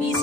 20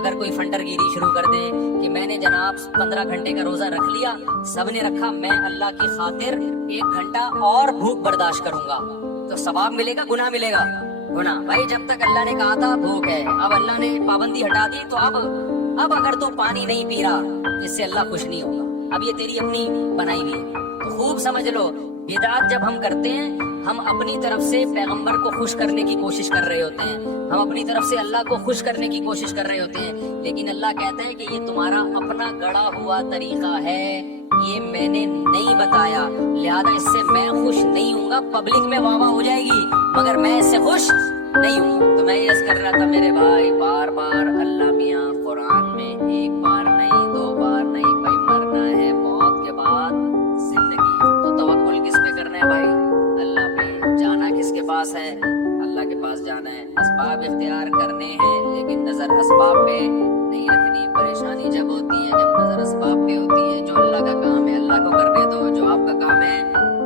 اگر کوئی فنٹر گیری شروع کر دے کہ میں نے جناب 15 گھنٹے کا روزہ رکھ لیا، سب نے رکھا، میں اللہ کی خاطر 1 گھنٹا اور بھوک برداشت کروں گا، تو ثواب ملے گا گناہ ملے گا؟ گناہ۔ بھائی جب تک اللہ نے کہا تھا بھوک ہے، اب اللہ نے پابندی ہٹا دی، تو اب اگر تو پانی نہیں پی رہا، اس سے اللہ خوش نہیں ہوگا، اب یہ تیری اپنی بنائی ہوئی ہے۔ تو خوب سمجھ لو، بدعت جب ہم کرتے ہیں، ہم اپنی طرف سے پیغمبر کو خوش کرنے کی کوشش کر رہے ہوتے ہیں، ہم اپنی طرف سے اللہ کو خوش کرنے کی کوشش کر رہے ہوتے ہیں، لیکن اللہ کہتا ہے کہ یہ تمہارا اپنا گڑا ہوا طریقہ ہے، یہ میں نے نہیں بتایا، لہذا اس سے میں خوش نہیں ہوں گا۔ پبلک میں واہ واہ ہو جائے گی مگر میں اس سے خوش نہیں ہوں۔ تو میں یہ عرض کر رہا تھا میرے بھائی، بار بار اللہ میاں قرآن میں 1 بار نہیں 2 بار نہیں، بھائی مرنا ہے، موت کے بعد زندگی، تو توکل کس پہ کرنا ہے بھائی؟ اللہ پہ۔ جانا کس کے پاس ہے؟ اللہ کے پاس جانا ہے۔ اسباب اختیار کرنے ہیں لیکن نظر اسباب پہ نہیں رکھنی۔ پریشانی جب ہوتی ہے جب نظر اسباب پہ ہوتی ہے۔ جو اللہ کا کام ہے اللہ کو کرنے دو، جو آپ کا کام ہے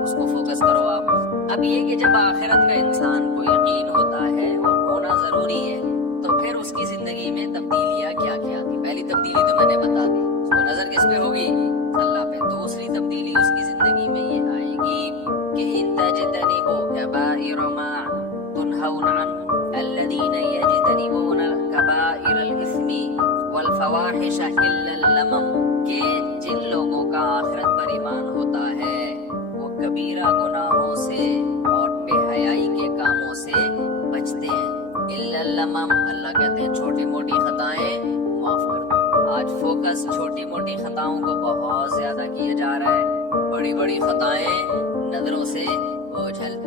اس کو فوکس کرو آپ۔ اب یہ کہ جب آخرت کا انسان کو یقین ہوتا ہے اور ہونا ضروری ہے، تو پھر اس کی زندگی میں تبدیلیاں کیا کیا تھی؟ پہلی تبدیلی تو میں نے بتا دی، اس کو نظر کس پہ ہوگی؟ اللہ پہ۔ دوسری تبدیلی اس کی زندگی میں یہ آئے گی کہ ان تجتنبوا کبائر ما تنہون عنہ الذین یجتنبون کبائر الاثم والفواحش الا اللمم، کہ جن لوگوں کا آخرت پر ایمان ہوتا ہے وہ کبیرہ گناہوں سے اور بے حیائی کے کاموں سے بچتے ہیں۔ الا اللمم، اللہ کہتے ہیں چھوٹی موٹی خطائیں معاف کر دو۔ آج فوکس چھوٹی موٹی خطاؤں کو بہت زیادہ کیا جا رہا ہے، بڑی بڑی خطائیں نظروں سے اوجھل۔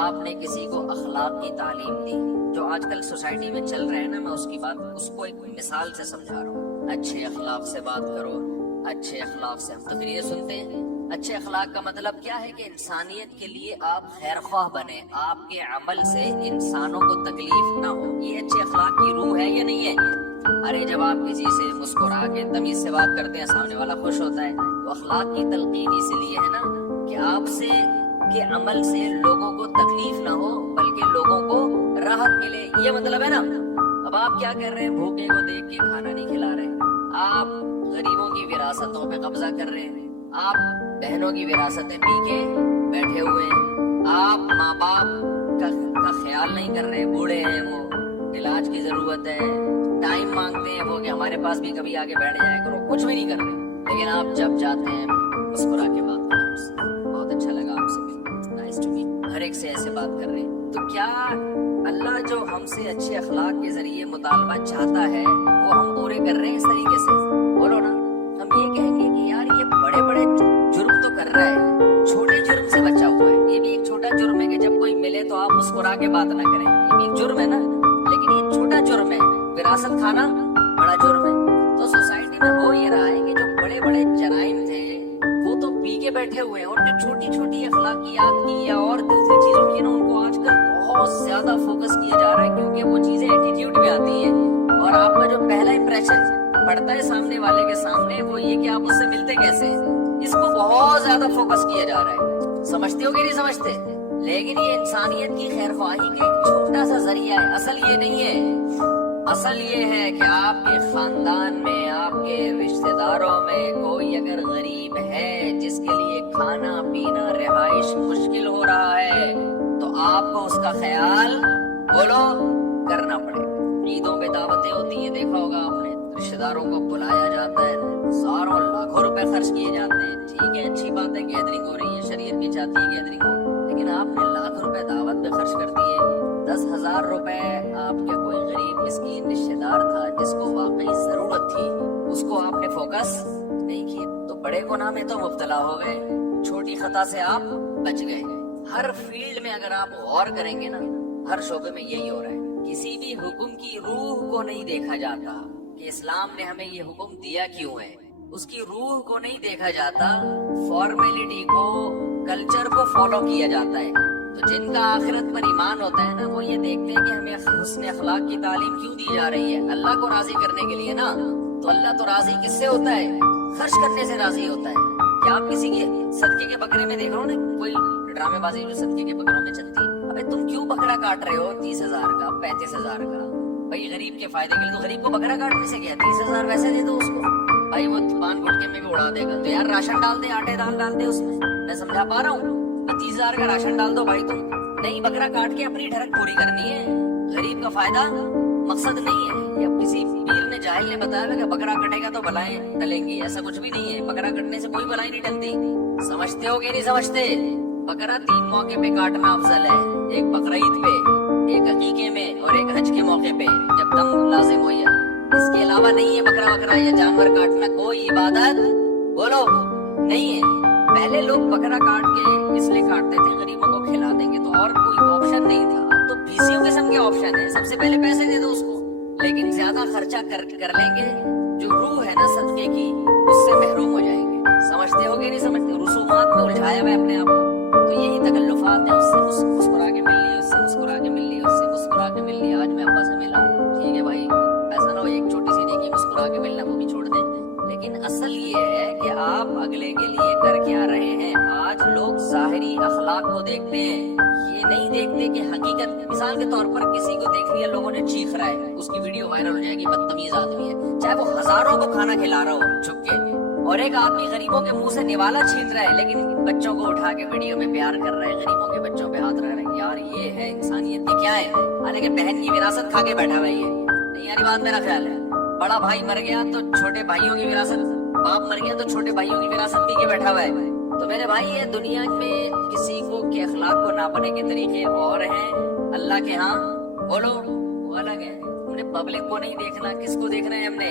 آپ نے کسی کو اخلاق کی تعلیم دی، جو آج کل سوسائٹی میں چل رہے ہیں نا، میں اس کو ایک مثال سے سمجھا رہا ہوں۔ اچھے اخلاق سے بات کرو، اچھے اخلاق سے۔ ہم تقریریں سنتے ہیں، اچھے اخلاق کا مطلب کیا ہے؟ کہ انسانیت کے لیے آپ خیر خواہ بنے، آپ کے عمل سے انسانوں کو تکلیف نہ ہو۔ یہ اچھے اخلاق کی روح ہے یا نہیں ہے؟ ارے جب آپ کسی سے مسکرا کے تمیز سے بات کرتے ہیں، سامنے والا خوش ہوتا ہے، تو اخلاق کی تلقین اس لیے ہے نا کہ آپ سے کے عمل سے لوگوں کو تکلیف نہ ہو بلکہ لوگوں کو راحت ملے، یہ مطلب ہے نا۔ اب آپ کیا کر رہے ہیں؟ بھوکے کو دیکھ کے کھانا نہیں کھلا رہے، آپ غریبوں کی وراثتوں پہ قبضہ کر رہے ہیں، آپ بہنوں کی وراثتیں پی کے بیٹھے ہوئے ہیں، آپ ماں باپ کا خیال نہیں کر رہے، بوڑھے ہیں وہ، علاج کی ضرورت ہے، ٹائم مانگتے ہیں وہ کہ ہمارے پاس بھی کبھی آگے بیٹھ جایا کرو، کچھ بھی نہیں کر رہے، لیکن آپ جب جاتے ہیں مسکرا کے بات کرتے ہیں، بہت اچھا لگا آپ سے مل، نائس ٹو میٹ، ہر ایک سے ایسے بات کر رہے ہیں۔ تو کیا اللہ جو ہم سے اچھے اخلاق کے ذریعے مطالبہ چاہتا ہے وہ ہم پورے کر رہے ہیں اس طریقے سے؟ بولو نا۔ ہم یہ کہیں گے کہ یار یہ بڑے بڑے جرم تو کر رہا ہے، چھوٹے جرم سے بچا ہوا ہے، یہ بھی ایک چھوٹا جرم ہے کہ جب کوئی ملے تو آپ مسکرا کے بات نہ کریں، یہ بھی ایک جرم ہے نا، لیکن یہ چھوٹا جرم ہے۔ وراثت کھانا بڑا جرم ہے۔ تو سوسائٹی میں ہو یہ رہا ہے کہ جو بڑے بڑے جرائم تھے وہ تو پی کے بیٹھے ہوئے ہیں، اور جو چھوٹی چھوٹی اخلاقیات کی یا اور دوسری چیزوں کی نا، ان کو آج کل بہت زیادہ فوکس کیا جا رہا ہے، کیونکہ وہ چیزیں ایٹیٹیوڈ میں آتی ہیں، اور آپ کا جو پہلا امپریشن پڑتا ہے سامنے والے کے سامنے وہ یہ کہ آپ اس سے ملتے کیسے ہیں، اس کو بہت زیادہ فوکس کیا جا رہا ہے۔ سمجھتے ہو کہ نہیں سمجھتے؟ لیکن یہ انسانیت کی خیر خواہی کا ایک چھوٹا سا ذریعہ ہے، اصل یہ نہیں ہے۔ اصل یہ ہے کہ آپ کے خاندان میں، آپ کے رشتہ داروں میں کوئی اگر غریب ہے جس کے لیے کھانا پینا رہائش مشکل ہو رہا ہے، تو آپ کو اس کا خیال بولو کرنا پڑے گا۔ عیدوں پہ دعوتیں ہوتی ہیں، دیکھا ہوگا آپ نے، رشتہ داروں کو بلایا جاتا ہے، ہزاروں لاکھوں روپے خرچ کیے جاتے ہیں، ٹھیک ہے اچھی بات ہے، گیدرنگ ہو رہی ہے، شریعت بھی چاہتی ہے گیدرنگ ہو، لیکن آپ نے لاکھ روپے دعوت پہ خرچ کر دیے، 10,000 روپے آپ کے کوئی غریب مسکین رشتہ دار تھا جس کو واقعی ضرورت تھی، اس کو آپ نے فوکس نہیں کیا، تو بڑے گناہ میں تو مبتلا ہو گئے، چھوٹی خطا سے آپ بچ گئے۔ ہر فیلڈ میں اگر آپ غور کریں گے نا، ہر شعبے میں یہی ہو رہا ہے، کسی بھی حکم کی روح کو نہیں دیکھا جاتا کہ اسلام نے ہمیں یہ حکم دیا کیوں ہے، اس کی روح کو نہیں دیکھا جاتا، فارمیلٹی کو، کلچر کو فالو کیا جاتا ہے۔ تو جن کا آخرت پر ایمان ہوتا ہے نا، وہ یہ دیکھتے ہیں کہ ہمیں حسن اخلاق کی تعلیم کیوں دی جا رہی ہے، اللہ کو راضی کرنے کے لیے نا۔ تو اللہ تو راضی کس سے ہوتا ہے؟ خرچ کرنے سے راضی ہوتا ہے۔ کیا آپ کسی کے صدقے کے بکرے میں دیکھ رہے ہو نا، کوئی ڈرامے بازی جو صدقے کے بکروں میں چلتی، ابے تم کیوں بکرا کاٹ رہے ہو 30,000 کا 35,000 کا؟ بھائی غریب کے فائدے کے لیے، تو غریب کو بکرا کاٹنے سے کیا، 30,000 ویسے دے دو اس کو، بھائی وہ پان گٹکے میں بھی اڑا دے گا، تو یار راشن ڈال دے، آٹے دال ڈال دے اس میں سمجھا پا رہا ہوں، 30,000 کا راشن ڈال دو بھائی تم، نہیں بکرا کاٹ کے اپنی ڈھرک پوری کرنی ہے، غریب کا فائدہ مقصد نہیں ہے۔ یہ کسی پیر نے جاہل نے بتایا کہ بکرا کٹے گا تو بلائیں ٹلیں گی، ایسا کچھ بھی نہیں ہے، بکرا کٹنے سے کوئی بلائی نہیں ٹلتی، سمجھتے ہو کہ نہیں سمجھتے؟ بکرا 3 موقع پہ کاٹنا افضل ہے، ایک بقرعید پہ، ایک عقیقے میں، اور ایک حج کے موقع پہ جب دم لازم ہو یا اس کے علاوہ نہیں ہے بکرا وکرا یا جانور کاٹنا کوئی عبادت بولو نہیں ہے۔ پہلے لوگ بکرا کاٹ کے اس لیے کاٹتے تھے غریبوں کو کھلا دیں گے، تو اور کوئی آپشن نہیں تھا، اب تو بیسیوں قسم کے آپشن ہیں، سب سے پہلے پیسے دے دو اس کو، لیکن زیادہ خرچہ کر لیں گے، جو روح ہے نا صدقے کی اس سے محروم ہو جائیں گے، سمجھتے ہو گے نہیں سمجھتے؟ رسومات میں الجھایا ہوا ہے اپنے آپ کو، تو یہی تکلفات ہیں، اس سے مسکرا کے مل لی، اس سے مسکرا کے مل لی، اس سے مسکرا کے مل لی، آج میں ابا سے ملا ہوں، ٹھیک ہے بھائی، ایسا نہ ہو ایک چھوٹی سی نیکی مسکرا کے ملنا وہ بھی چھوڑ دیں، لیکن اصل یہ ہے کہ آپ اگلے کے لیے کر کیا رہے ہیں۔ آج لوگ ظاہری اخلاق کو دیکھتے ہیں، یہ نہیں دیکھتے کہ حقیقت، مثال کے طور پر کسی کو دیکھ لیا لوگوں نے چیخ رہا ہے، اس کی ویڈیو وائرل ہو جائے گی، بدتمیز آدمی ہے، چاہے وہ ہزاروں کو کھانا کھلا رہا ہو چھپ کے، اور ایک آدمی غریبوں کے منہ سے نوالا چھین رہا ہے لیکن بچوں کو اٹھا کے ویڈیو میں پیار کر رہا ہے، غریبوں کے بچوں پہ ہاتھ رکھ رہا ہے، یار یہ ہے انسانیت کی کیا ہے؟ حالانکہ بہن کی وراثت کھا کے بیٹھا ہوا ہے، یہ نہیں یاری بات میرا خیال ہے، بڑا بھائی مر گیا تو چھوٹے بھائیوں کی وراثت، باپ مر گیا تو چھوٹے بھائیوں کی وراثت پی کے بیٹھا ہوا ہے، تو میرے بھائی یہ دنیا میں کسی کو کے اخلاق کو ناپنے کے طریقے اور ہیں، اللہ کے ہاں بولو وہ الگ ہے، ہم نے پبلک کو نہیں دیکھنا، کس کو دیکھنا ہے ہم نے؟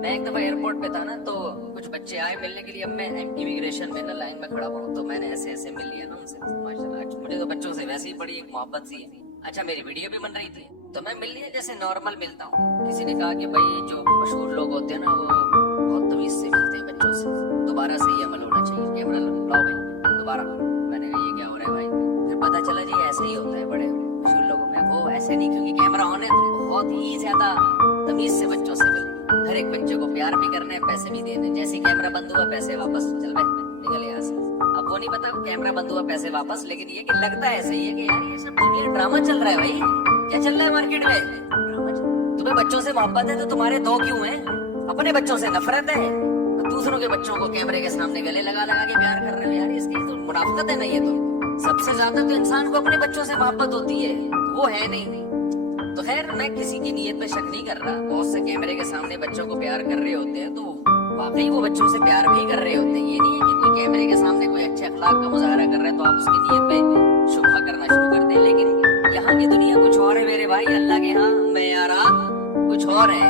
میں ایک دفعہ ایئرپورٹ پہ تھا نا، تو کچھ بچے آئے ملنے کے لیے، اب میں امیگریشن میں نا لائن میں کھڑا ہوں، تو میں نے ایسے مل لیا نا ان سے، ماشاءاللہ مجھے تو بچوں سے ویسے ہی بڑی ایک محبت سی ہے، اچھا میری ویڈیو بھی بن رہی تھی تو میں مل لیا جیسے نارمل ملتا ہوں، کسی نے کہا کہ بھائی جو مشہور لوگ ہوتے ہیں نا وہ بہت تمیز سے ملتے ہیں بچوں سے، دوبارہ سے یہ عمل ہونا چاہیے، کیمرہ لاؤ بھائی دوبارہ، میں نے کہا یہ کیا ہو رہا ہے بھائی، پھر پتا چلا جی ایسے ہی ہوتا ہے بڑے مشہور لوگوں میں، وہ ایسے نہیں کیونکہ کیمرہ آن ہے تو بہت ہی زیادہ تمیز سے بچوں سے ملتے، ہر ایک بچے کو پیار بھی کرنا ہے، پیسے بھی دینے، جیسے کیمرہ بند ہوا پیسے واپس، چل بھائی نکل یہاں سے، اب وہ نہیں پتا کیمرہ بند ہوا پیسے واپس، لیکن یہ کہ لگتا ہے ایسے ہی ہے کہ یار یہ سب دنیا ڈرامہ چل رہا ہے، بھائی کیا چل رہا ہے مارکیٹ میں، تمہیں بچوں سے محبت ہے تو تمہارے دو کیوں ہیں؟ اپنے بچوں سے نفرت ہے، دوسروں کے بچوں کو کیمرے کے سامنے گلے لگا کے پیار کر رہے ہو، یار اس کی تو منافقت ہے نا، یہ تو سب سے زیادہ تو انسان کو اپنے بچوں سے محبت ہوتی ہے، وہ ہے نہیں، تو خیر میں کسی کی نیت میں شک نہیں کر رہا، بہت سے کیمرے کے سامنے بچوں کو پیار کر رہے ہوتے ہیں تو واقعی وہ بچوں سے پیار بھی کر رہے ہوتے ہیں، یہ نہیں ہے کہ کوئی کیمرے کے سامنے کوئی اچھے اخلاق کا مظاہرہ کر رہا ہے تو آپ اس کی نیت پہ شبہ کرنا شروع کر دیں، لیکن یہاں کی دنیا کچھ اور ہے میرے بھائی، اللہ کے ہاں معیارات کچھ اور ہے،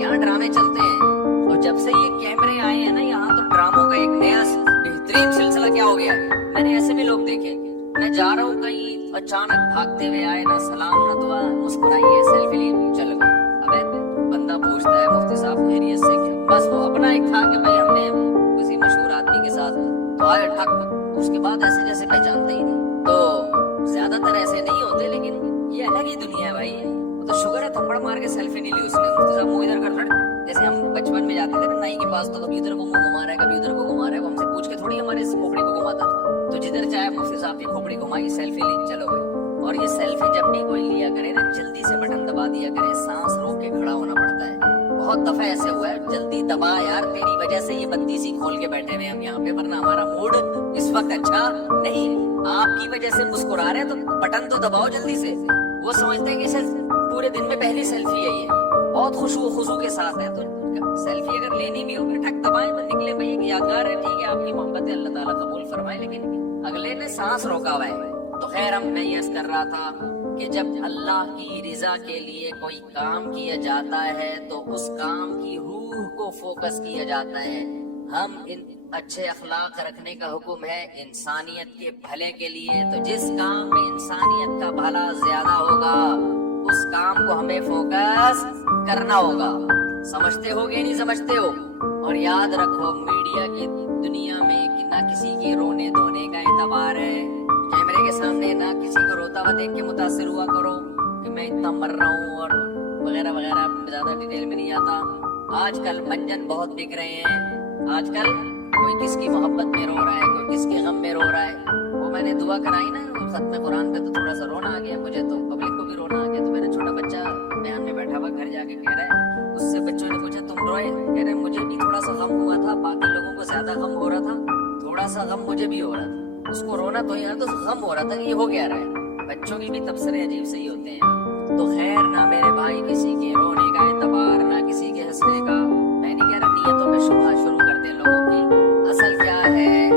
یہاں ڈرامے چلتے ہیں، اور جب سے یہ کیمرے آئے ہیں نا یہاں تو ڈراموں کا ایک نیا بہترین سلسلہ کیا ہو گیا ہے، میں نے ایسے بھی لوگ دیکھے، میں جا رہا ہوں کہیں اچانک بھاگتے ہوئے آئے، نہ سلام نہ دعا، مسکرائیے سیلفی لی چل گئے، ابے بندہ پوچھتا ہے مفتی صاحب خیریت سے کیا، بس وہ اپنا ایک تھا کہ بھائی ہم نے کسی مشہور آدمی کے ساتھ تو آئے ٹھک، اس کے بعد ایسے جیسے پہچانتے ہی نہیں، تو زیادہ تر ایسے نہیں ہوتے، لیکن یہ الگ ہی دنیا ہے بھائی، وہ تو شکر ہے تھپڑ مار کے سیلفی نہیں لی اس نے، مفتی صاحب منہ ادھر کر، جیسے ہم بچپن میں جاتے تھے نائی کے پاس تو کبھی ادھر کو منہ گھما رہا ہے کبھی ادھر کو گھما رہا ہے، وہ ہم سے پوچھ کے تھوڑی ہمارے اس کھوپڑی کو گھماتا تھا، تو جدھر چاہے مفتی صاحب کی کھوپڑی گھمائی سیلفی لی چلو گئے، اور یہ سیلفی جب بھی کوئی لیا کرے نا جلدی سے بٹن دبا دیا کرے، سانس روک کے کھڑا ہونا پڑتا ہے، بہت دفعہ ایسے ہوا ہے جلدی دبا یار تیری وجہ سے یہ بتی سی کھول کے بیٹھے ہوئے ہم یہاں پہ، ورنہ ہمارا موڈ اس وقت اچھا نہیں ہے، آپ کی وجہ سے مسکرا رہے تو بٹن تو دباؤ جلدی سے، وہ سمجھتے ہیں کہ پورے دن میں پہلی سیلفی ہے، یہ بہت خضوع کے ساتھ ہے، تو سیلفی اگر لینی بھی ہوگی ٹھک دبائیں تو نکلے بھائی ایک یادگار ہے، ٹھیک ہے آپ کی محبت ہے اللہ تعالیٰ قبول فرمائے، لیکن اگلے نے سانس روکا ہوا ہے، تو خیر میں یہ کر رہا تھا کہ جب اللہ کی رضا کے لیے کوئی کام کیا جاتا ہے تو اس کام کی روح کو فوکس کیا جاتا ہے، ہم ان اچھے اخلاق رکھنے کا حکم ہے انسانیت کے بھلے کے لیے، تو جس کام میں انسانیت کا بھلا زیادہ ہوگا اس کام کو ہمیں فوکس کرنا ہوگا، سمجھتے ہو گے نہیں سمجھتے ہو؟ اور یاد رکھو میڈیا کی دنیا میں کہ نہ کسی کے رونے دھونے کا اعتبار ہے، کیمرے کے سامنے نہ کسی کو روتا ہوا دیکھ کے متاثر ہوا کرو کہ میں اتنا مر رہا ہوں اور وغیرہ وغیرہ، زیادہ ڈیٹیل میں نہیں آتا، آج کل منجن بہت بک رہے ہیں، آج کل کوئی کس کی محبت میں رو رہا ہے کوئی کس کے غم میں رو رہا ہے، وہ وہ میں نے دعا کرائی نا ختم قرآن پہ تو تھوڑا سا رونا آ گیا مجھے, تو پبلک کو بھی رونا آ گیا. تو میرا چھوٹا بچہ بیان میں بیٹھا ہوا گھر جا کے کہہ رہا ہے, اس سے بچوں نے پوچھا تم روئے؟ کہہ رہے مجھے بھی تھوڑا سا غم ہوا تھا, باقی لوگوں کو زیادہ غم ہو رہا تھا, تھوڑا سا غم مجھے بھی ہو رہا تھا. اس کو رونا تو یہاں تو غم ہو رہا تھا کہ یہ ہو گیا رہا ہے. بچوں کی بھی تبصرے عجیب سے ہی ہوتے ہیں. تو خیر نہ میرے بھائی کسی کے رونے کا اعتبار نہ کسی کے ہنسنے کا. میں نہیں کہہ رہا نیتوں میں شبہ شروع کر دیں لوگوں کی. اصل کیا ہے,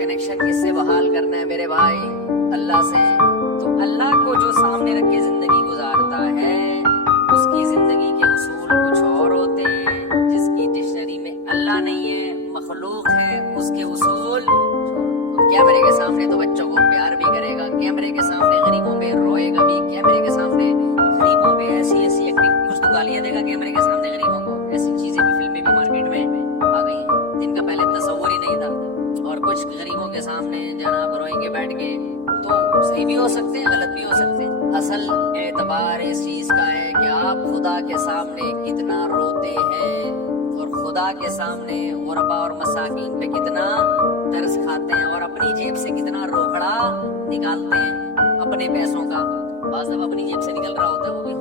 کنیکشن کس سے بحال کرنا ہے میرے بھائی؟ اللہ سے. تو اللہ کو جو سامنے رکھ کے زندگی گزارتا ہے اس کی زندگی کے اصول کچھ اور ہوتے ہیں. جس کی ڈکشنری میں اللہ نہیں ہے, مخلوق ہے, اس کے اصول. کیمرے کے سامنے تو بچوں کو پیار بھی کرے گا, کیمرے کے سامنے غریبوں پہ روئے گا بھی, کیمرے کے سامنے غریبوں پہ ایسی ایکٹنگ, کچھ تو گالیاں دے گا کیمرے کے سامنے غریبوں کو. ایسی چیزیں بھی فلمیں بھی مارکیٹ میں آ گئی ہیں جن کا پہلے تصور ہی نہیں تھا. اور کچھ غریبوں کے سامنے جناب روئیں گے بیٹھ کے, تو صحیح بھی ہو سکتے ہیں غلط بھی ہو سکتے ہیں. اصل اعتبار اس چیز کا ہے کہ آپ خدا کے سامنے کتنا روتے ہیں اور خدا کے سامنے غربا اور مساکین پہ کتنا ترس کھاتے ہیں اور اپنی جیب سے کتنا روکڑا نکالتے ہیں اپنے پیسوں کا. بعض دفعہ اپنی جیب سے نکل رہا ہوتا ہے, وہ بھی